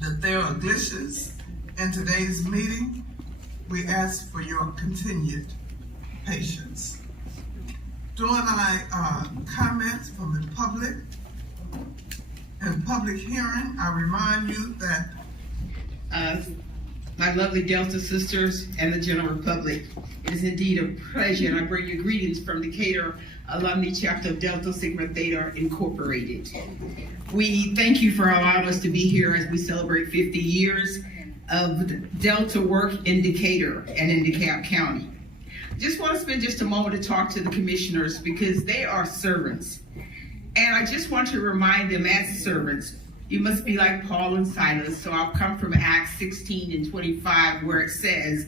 that there are dishes in today's meeting. We ask for your continued patience. During our comments from the public and public hearing, I remind you that my lovely Delta sisters and the general public, it is indeed a pleasure, and I bring you greetings from Decatur Alumni Chapter of Delta Sigma Theta Incorporated. We thank you for allowing us to be here as we celebrate 50 years of Delta work in Decatur and in DeKalb County. Just want to spend just a moment to talk to the commissioners because they are servants. And I just want to remind them as servants, you must be like Paul and Silas. So I'll come from Acts 16 and 25 where it says,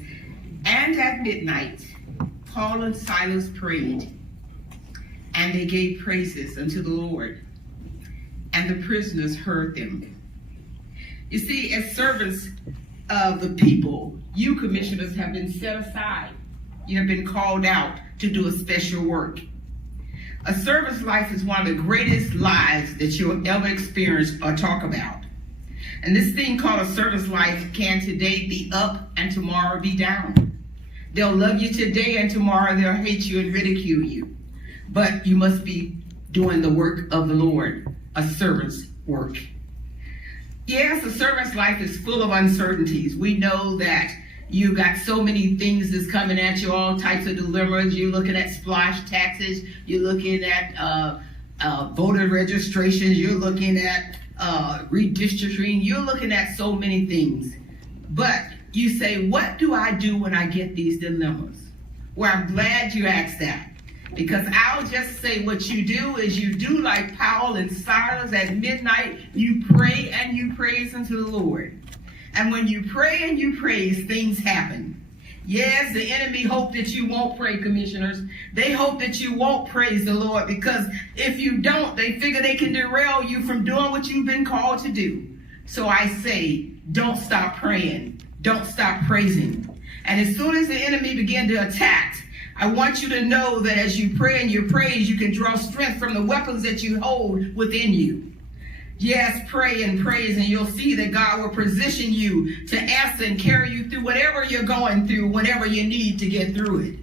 and at midnight, Paul and Silas prayed, and they gave praises unto the Lord, and the prisoners heard them. You see, as servants of the people, you commissioners have been set aside. You have been called out to do a special work. A servant's life is one of the greatest lives that you'll ever experience or talk about. And this thing called a servant's life can today be up and tomorrow be down. They'll love you today and tomorrow they'll hate you and ridicule you. But you must be doing the work of the Lord, a servant's work. Yes, a servant's life is full of uncertainties. We know that you got so many things that's coming at you, all types of dilemmas. You're looking at splash taxes. You're looking at voter registrations. You're looking at redistricting. You're looking at so many things. But you say, what do I do when I get these dilemmas? Well, I'm glad you asked that. Because I'll just say what you do is you do like Paul and Silas at midnight. You pray and you praise unto the Lord. And when you pray and you praise, things happen. Yes, the enemy hope that you won't pray, commissioners. They hope that you won't praise the Lord because if you don't, they figure they can derail you from doing what you've been called to do. So I say, don't stop praying. Don't stop praising. And as soon as the enemy begin to attack, I want you to know that as you pray and you praise, you can draw strength from the weapons that you hold within you. Yes, pray and praise, and you'll see that God will position you to answer and carry you through whatever you're going through, whatever you need to get through it.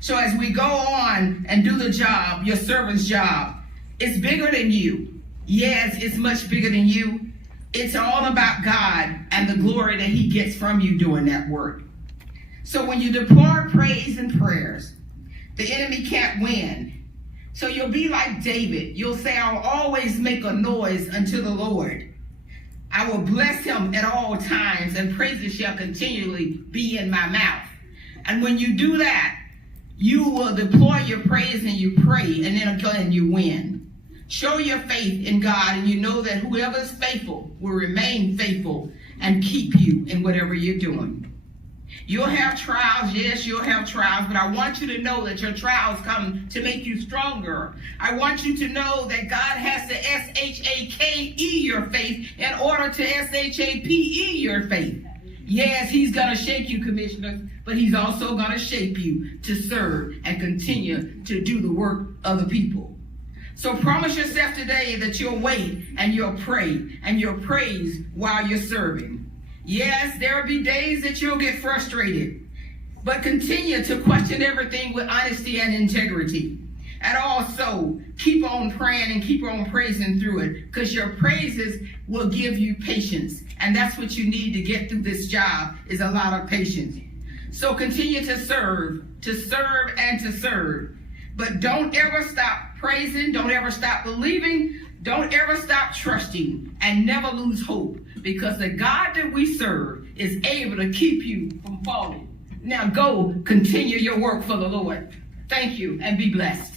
So as we go on and do the job, your servant's job, it's bigger than you. Yes, it's much bigger than you. It's all about God and the glory that he gets from you doing that work. So when you deploy praise and prayers, the enemy can't win. So you'll be like David. You'll say, I'll always make a noise unto the Lord. I will bless him at all times, and praises shall continually be in my mouth. And when you do that, you will deploy your praise and you pray, and then again you win. Show your faith in God, and you know that whoever is faithful will remain faithful and keep you in whatever you're doing. You'll have trials, yes, you'll have trials, but I want you to know that your trials come to make you stronger. I want you to know that God has to S-H-A-K-E your faith in order to S-H-A-P-E your faith. Yes, he's going to shake you, commissioners, but he's also going to shape you to serve and continue to do the work of the people. So promise yourself today that you'll wait and you'll pray and you'll praise while you're serving. Yes, there will be days that you'll get frustrated, but continue to question everything with honesty and integrity. And also, keep on praying and keep on praising through it, because your praises will give you patience. And that's what you need to get through this job, is a lot of patience. So continue to serve and to serve. But don't ever stop praising, don't ever stop believing, don't ever stop trusting, and never lose hope. Because the God that we serve is able to keep you from falling. Now go continue your work for the Lord. Thank you and be blessed.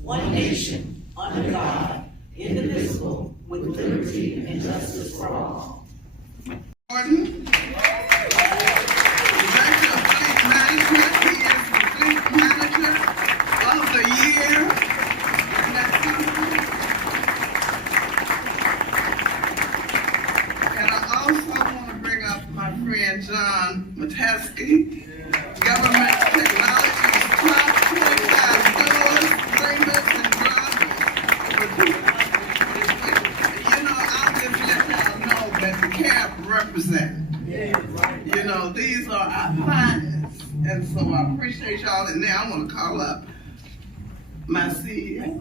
One nation, under God, indivisible, with liberty and justice for all. Gordon. Director of Fleet Management. He is the Fleet Manager of the Year. Isn't that something? And I also want to bring up my friend John Matesky, Government Technology's top 25 doors, bringers, and drivers. And so I appreciate y'all, and now I want to call up my CEO.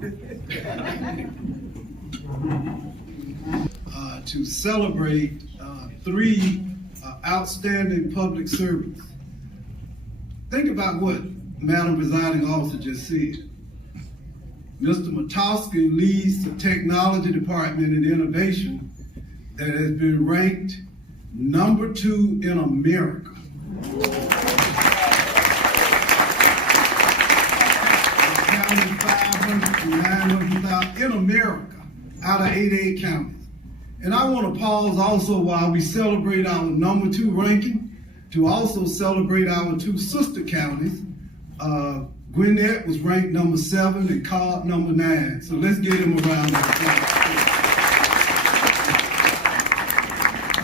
To celebrate three outstanding public servants. Think about what Madam Presiding Officer just said. Mr. Matowski leads the Technology Department and Innovation that has been ranked number 2 in America. Counting 500 to 900,000 in America out of 88 counties. And I want to pause also while we celebrate our number 2 ranking to also celebrate our 2 sister counties. Gwinnett was ranked number 7 and DeKalb number 9. So let's give them a round of applause.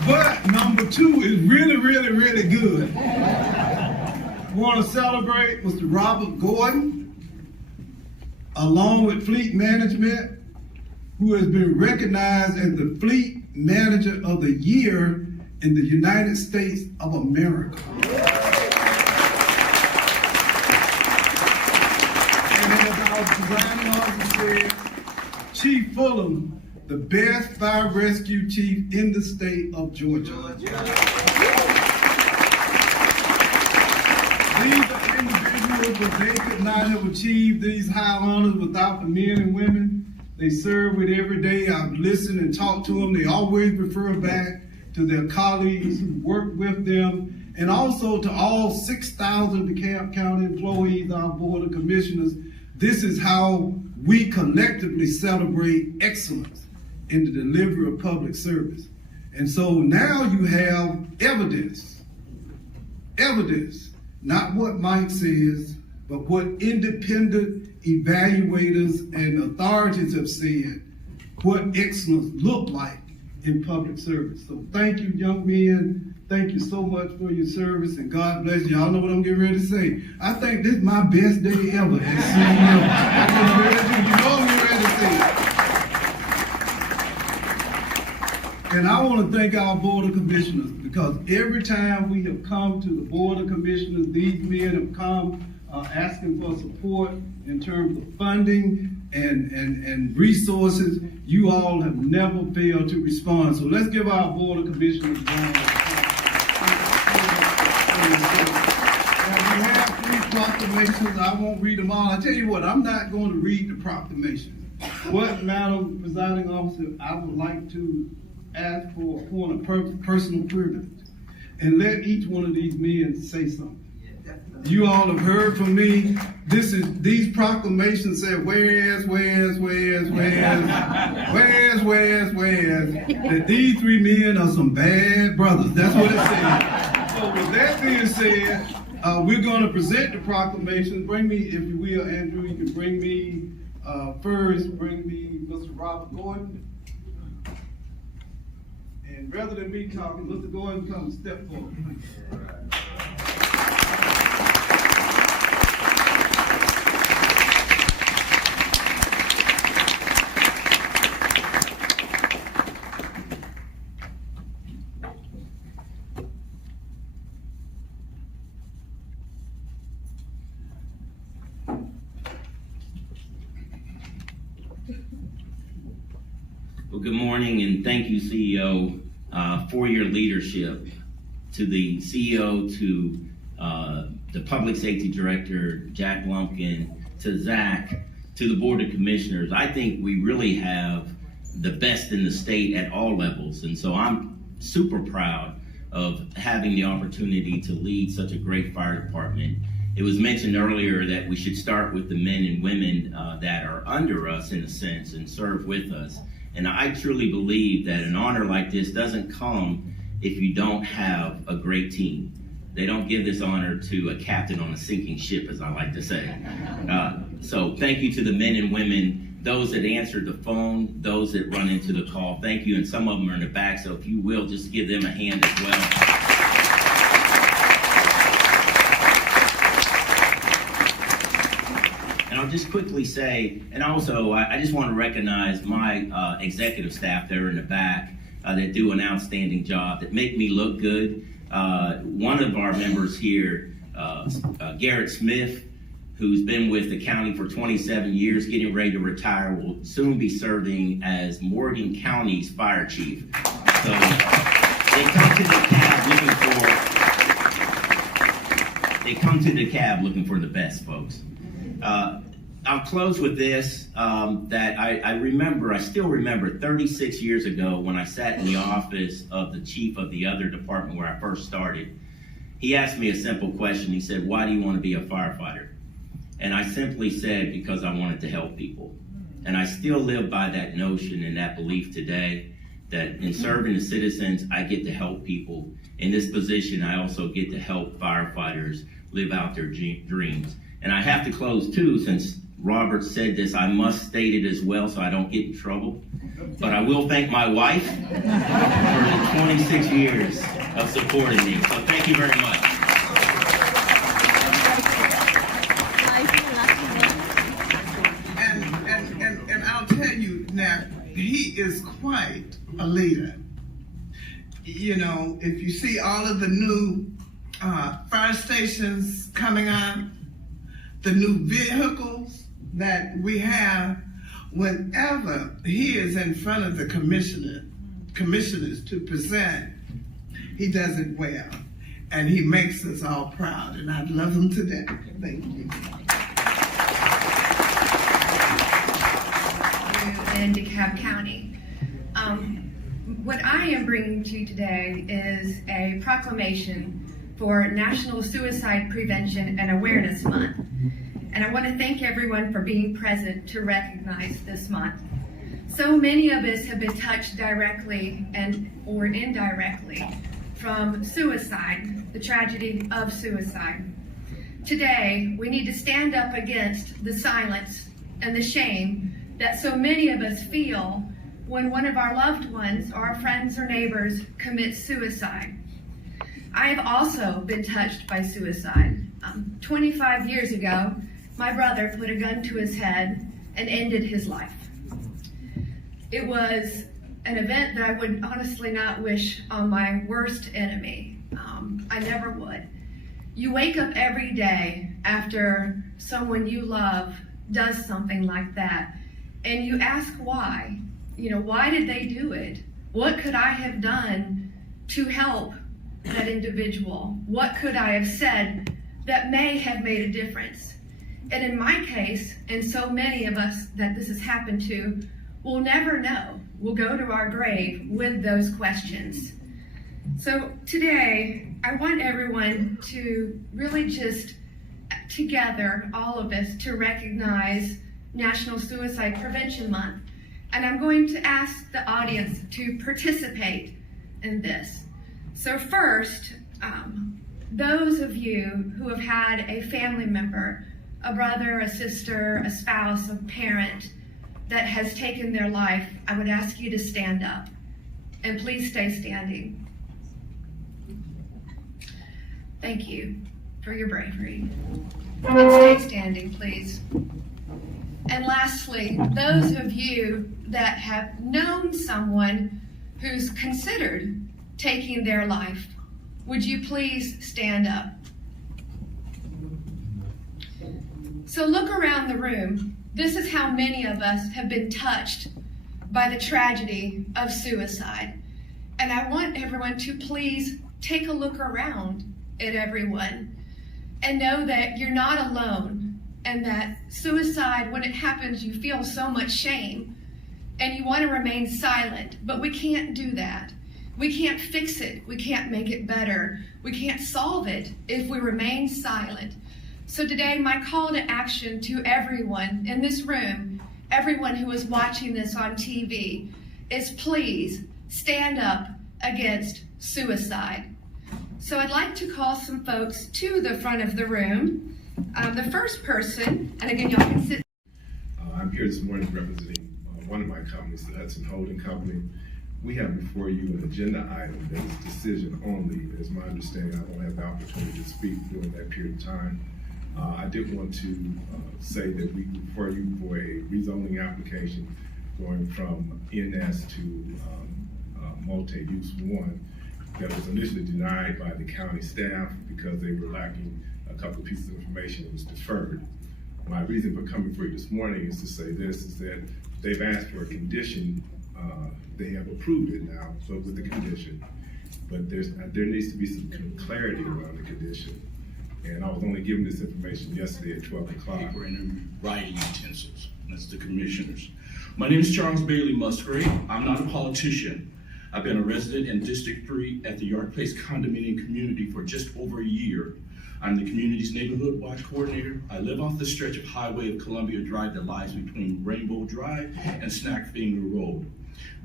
But number 2 is really, really, really good. I want to celebrate Mr. Robert Gordon, along with Fleet Management, who has been recognized as the Fleet Manager of the Year in the United States of America. And as our presiding officer said, Chief Fulham, the best fire rescue chief in the state of Georgia. These are individuals, but they could not have achieved these high honors without the men and women they serve with every day. I've listened and talked to them. They always refer back to their colleagues who work with them, and also to all 6,000 DeKalb County employees, our Board of Commissioners. This is how we collectively celebrate excellence in the delivery of public service. And so now you have evidence, not what Mike says, but what independent evaluators and authorities have said what excellence look like in public service. So thank you, young men. Thank you so much for your service, and God bless you. Y'all know what I'm getting ready to say. I think this is my best day ever as CEO. You know I'm getting ready to say it. And I want to thank our Board of Commissioners, because every time we have come to the Board of Commissioners, these men have come asking for support in terms of funding and resources. You all have never failed to respond. So let's give our Board of Commissioners a round of applause. We have 3 proclamations. I won't read them all. I tell you what, I'm not going to read the proclamation. What, Madam Presiding Officer, I would like to ask for a point of personal privilege and let each one of these men say something. You all have heard from me. These proclamations say whereas, that these 3 men are some bad brothers. That's what it says. So with that being said, we're going to present the proclamation. Bring me, if you will, Andrew, you can bring me first, bring me Mr. Robert Gordon. And rather than me talking, Mr. Gordon, come step forward. Well, good morning, and thank you, CEO, for your leadership. To the CEO, to the Public Safety Director, Jack Lumpkin, to Zach, to the Board of Commissioners. I think we really have the best in the state at all levels, and so I'm super proud of having the opportunity to lead such a great fire department. It was mentioned earlier that we should start with the men and women that are under us, in a sense, and serve with us. And I truly believe that an honor like this doesn't come if you don't have a great team. They don't give this honor to a captain on a sinking ship, as I like to say. So thank you to the men and women, those that answered the phone, those that run into the call. Thank you, and some of them are in the back, so if you will, just give them a hand as well. And I'll just quickly say, and also I just want to recognize my executive staff that are in the back that do an outstanding job, that make me look good. One of our members here Garrett Smith, who's been with the county for 27 years, getting ready to retire, will soon be serving as Morgan County's fire chief. So they come to DeKalb looking for the best, folks. I'll close with this, that I still remember 36 years ago when I sat in the office of the chief of the other department where I first started. He asked me a simple question. He said, "Why do you want to be a firefighter?" And I simply said, because I wanted to help people. And I still live by that notion and that belief today, that in serving the citizens, I get to help people. In this position, I also get to help firefighters live out their dreams. And I have to close too, since Robert said this, I must state it as well so I don't get in trouble. But I will thank my wife for the 26 years of supporting me. So thank you very much. And I'll tell you now, he is quite a leader. You know, if you see all of the new fire stations coming on, the new vehicles that we have, whenever he is in front of the commissioners to present, he does it well. And he makes us all proud, and I love him to death. Thank you. In DeKalb County. What I am bringing to you today is a proclamation for National Suicide Prevention and Awareness Month. And I want to thank everyone for being present to recognize this month. So many of us have been touched directly and or indirectly from suicide, the tragedy of suicide. Today, we need to stand up against the silence and the shame that so many of us feel when one of our loved ones, or our friends or neighbors, commits suicide. I have also been touched by suicide. 25 years ago, my brother put a gun to his head and ended his life. It was an event that I would honestly not wish on my worst enemy. I never would. You wake up every day after someone you love does something like that, and you ask why. You know, why did they do it? What could I have done to help that individual? What could I have said that may have made a difference? And in my case, and so many of us that this has happened to, we'll never know. We'll go to our grave with those questions. So today, I want everyone to really just together, all of us, to recognize National Suicide Prevention Month. And I'm going to ask the audience to participate in this. So first, those of you who have had a family member, a brother, a sister, a spouse, a parent that has taken their life, I would ask you to stand up. And please stay standing. Thank you for your bravery. And stay standing, please. And lastly, those of you that have known someone who's considered taking their life, would you please stand up? So look around the room. This is how many of us have been touched by the tragedy of suicide. And I want everyone to please take a look around at everyone and know that you're not alone. And that suicide, when it happens, you feel so much shame and you want to remain silent, but we can't do that. We can't fix it. We can't make it better. We can't solve it if we remain silent. So today, my call to action to everyone in this room, everyone who is watching this on TV, is please stand up against suicide. So I'd like to call some folks to the front of the room. The first person, and again, y'all can sit. I'm here this morning representing one of my companies, the Hudson Holding Company. We have before you an agenda item that is decision only. As my understanding, I won't have the opportunity to speak during that period of time. I did want to say that we refer you for a rezoning application going from NS to multi-use 1 that was initially denied by the county staff because they were lacking a couple of pieces of information that was deferred. My reason for coming for you this morning is to say this, is that they've asked for a condition. They have approved it now, but with the condition. But there needs to be some clarity around the condition. And I was only given this information yesterday at 12 o'clock. Paper and writing utensils. That's the commissioners. My name is Charles Bailey Musgrave. I'm not a politician. I've been a resident in District 3 at the York Place condominium community for just over a year. I'm the community's neighborhood watch coordinator. I live off the stretch of Highway of Columbia Drive that lies between Rainbow Drive and Snackfinger Road.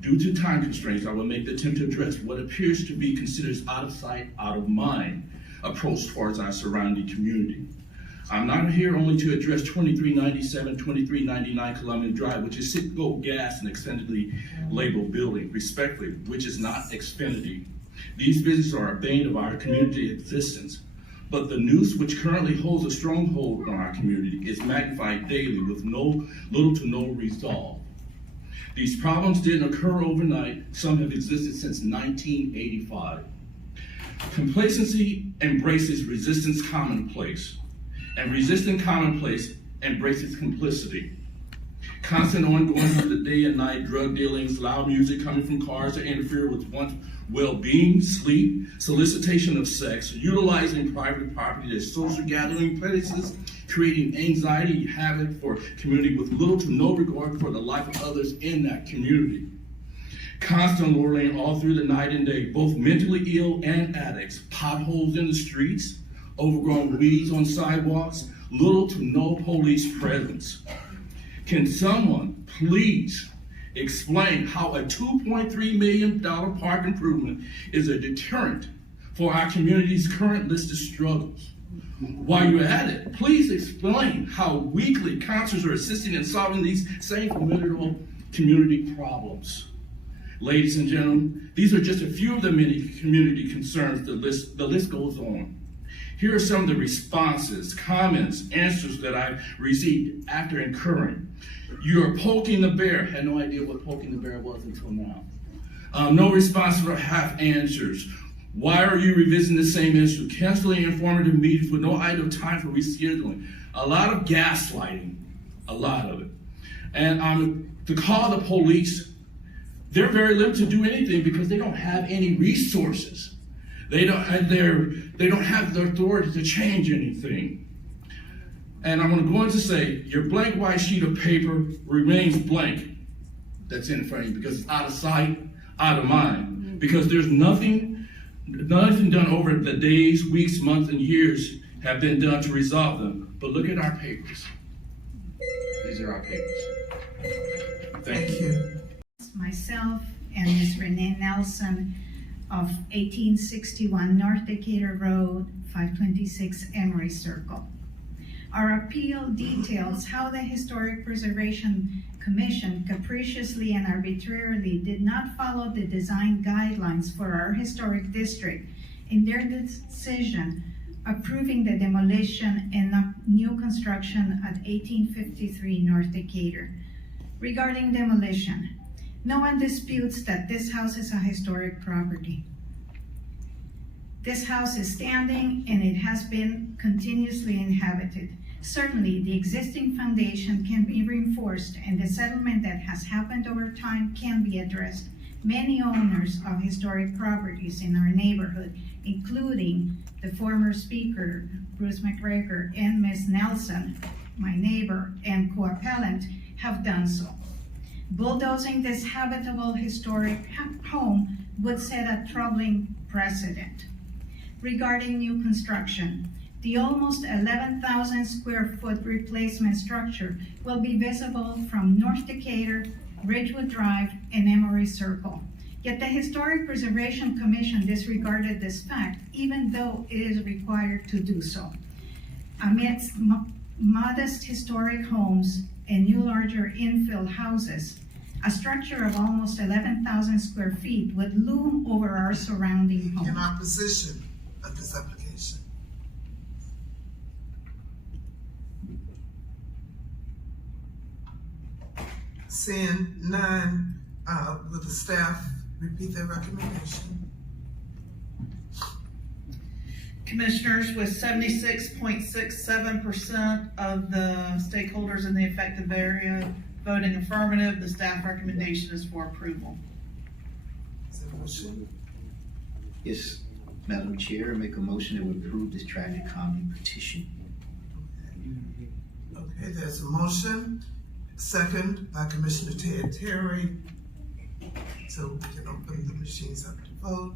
Due to time constraints, I will make the attempt to address what appears to be considered out of sight, out of mind approach towards our surrounding community. I'm not here only to address 2397, 2399 Columbia Drive, which is Citgo Gas, an Xfinity labeled building, respectfully, which is not Xfinity. These businesses are a bane of our community existence. But the noose which currently holds a stronghold on our community is magnified daily with little to no resolve. These problems didn't occur overnight. Some have existed since 1985. Complacency embraces resistance commonplace, and resistant commonplace embraces complicity. Constant ongoing of the day and night drug dealings, loud music coming from cars that interfere with one's well-being, sleep, solicitation of sex, utilizing private property as social gathering places, creating anxiety, havoc for community with little to no regard for the life of others in that community. Constant loitering all through the night and day, both mentally ill and addicts, potholes in the streets, overgrown weeds on sidewalks, little to no police presence. Can someone please explain how a $2.3 million park improvement is a deterrent for our community's current list of struggles? While you're at it, please explain how weekly councils are assisting in solving these same formidable community problems. Ladies and gentlemen, these are just a few of the many community concerns. The list goes on. Here are some of the responses, comments, answers that I've received after incurring. You're poking the bear. Had no idea what poking the bear was until now. No response for half answers. Why are you revisiting the same issue? Canceling informative meetings with no idea of time for rescheduling. A lot of gaslighting, a lot of it. And to call the police, they're very limited to do anything because they don't have any resources. They don't have the authority to change anything. And I'm going to go on to say, your blank white sheet of paper remains blank that's in front of you because it's out of sight, out of mind. Because there's nothing done over the days, weeks, months, and years have been done to resolve them. But look at our papers. These are our papers. Thank you. Myself and Ms. Renee Nelson of 1861 North Decatur Road, 526 Emory Circle. Our appeal details how the Historic Preservation Commission capriciously and arbitrarily did not follow the design guidelines for our historic district in their decision approving the demolition and new construction at 1853 North Decatur. Regarding demolition, no one disputes that this house is a historic property. This house is standing and it has been continuously inhabited. Certainly, the existing foundation can be reinforced and the settlement that has happened over time can be addressed. Many owners of historic properties in our neighborhood, including the former speaker, Bruce McGregor, and Ms. Nelson, my neighbor and co-appellant, have done so. Bulldozing this habitable historic home would set a troubling precedent. Regarding new construction, the almost 11,000 square foot replacement structure will be visible from North Decatur, Ridgewood Drive, and Emory Circle. Yet the Historic Preservation Commission disregarded this fact, even though it is required to do so. Amidst modest historic homes and new larger infill houses, a structure of almost 11,000 square feet would loom over our surrounding homes. In opposition of this application. Seeing none, will the staff repeat their recommendation? Commissioners, with 76.67% of the stakeholders in the affected area voting affirmative, the staff recommendation is for approval. Is there a motion? Yes, Madam Chair, I make a motion that we approve this traffic calming petition. Okay, there's a motion, second by Commissioner Ted Terry. So we can open the machines up to vote.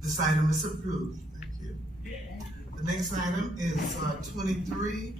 This item is approved. Thank you. The next item is 23.